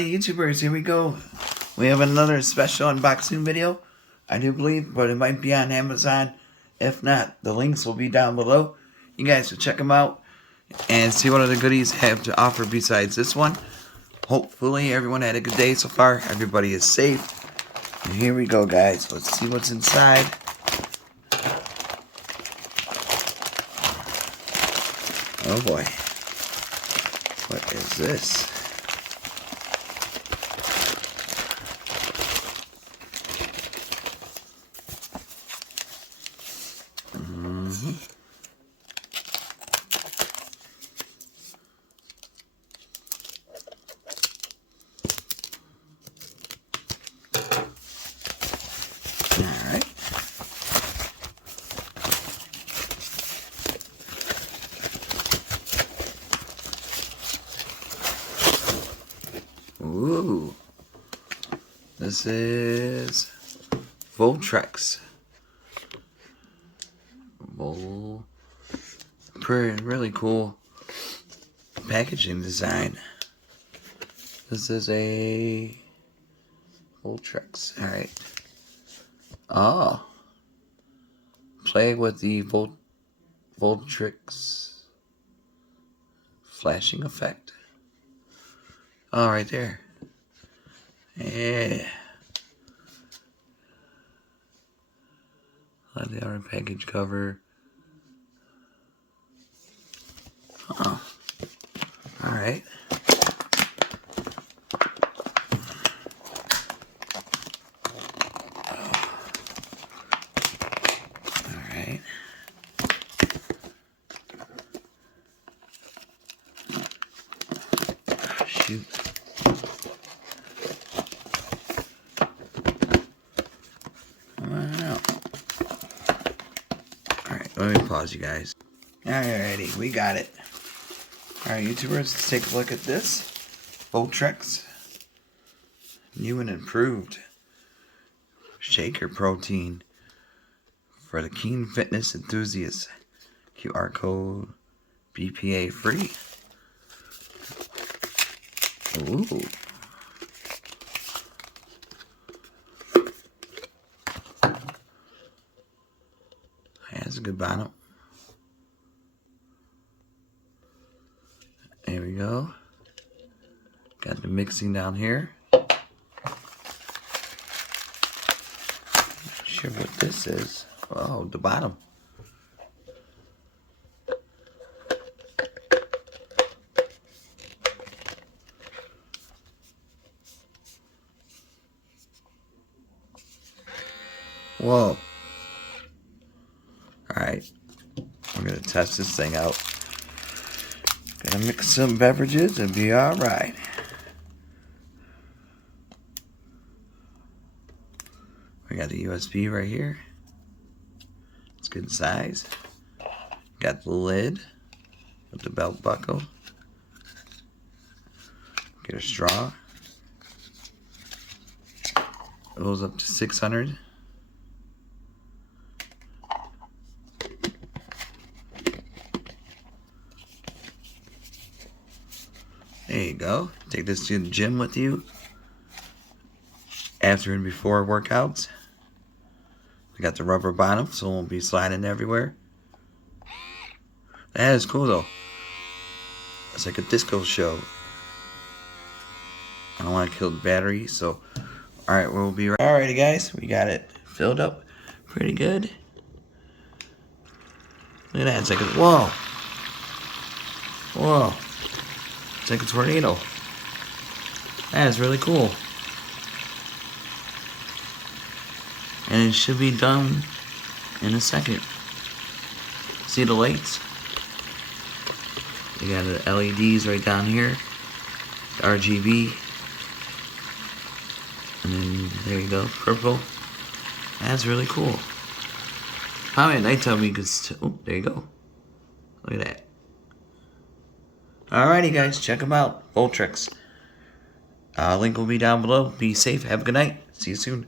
Alrighty, YouTubers, here we go. We have another special unboxing video, I do believe, but it might be on Amazon. If not, the links will be down below. You guys should check them out and see what other goodies have to offer besides this one. Hopefully, everyone had a good day so far. Everybody is safe. And here we go, guys. Let's see what's inside. Oh boy. What is this? Alright. Ooh. This is Voltrx. Really cool packaging design. This is a Voltrx. Alright. Oh. Play with the Voltrx flashing effect. Oh, right there. Yeah. On the outer package cover. Oh. Alright. Alright. Shoot. Wow. Alright, let me pause you guys. Alrighty, we got it. Alright, YouTubers, let's take a look at this. Voltrx. New and improved shaker protein for the keen fitness enthusiasts. QR code BPA free. Ooh. That's a good bottle. There we go. Got the mixing down here. Not sure what this is. Oh, the bottom. Whoa. Alright. We're going to test this thing out. Gonna mix some beverages and be alright. We got the USB right here. It's good size. Got the lid with the belt buckle. Get a straw. It goes up to 600. There you go. Take this to the gym with you. After and before workouts. We got the rubber bottom so it won't be sliding everywhere. That is cool though. It's like a disco show. I don't want to kill the battery, so alright, we'll be right. Alrighty guys, we got it filled up pretty good. Look at that, it's like a whoa. Whoa. It's like a tornado. That is really cool. And it should be done in a second. See the lights? You got the LEDs right down here. The RGB. And then there you go, purple. That's really cool. Probably at nighttime you could oh, there you go. Look at that. Alrighty guys, check them out. Voltrx. Link will be down below. Be safe. Have a good night. See you soon.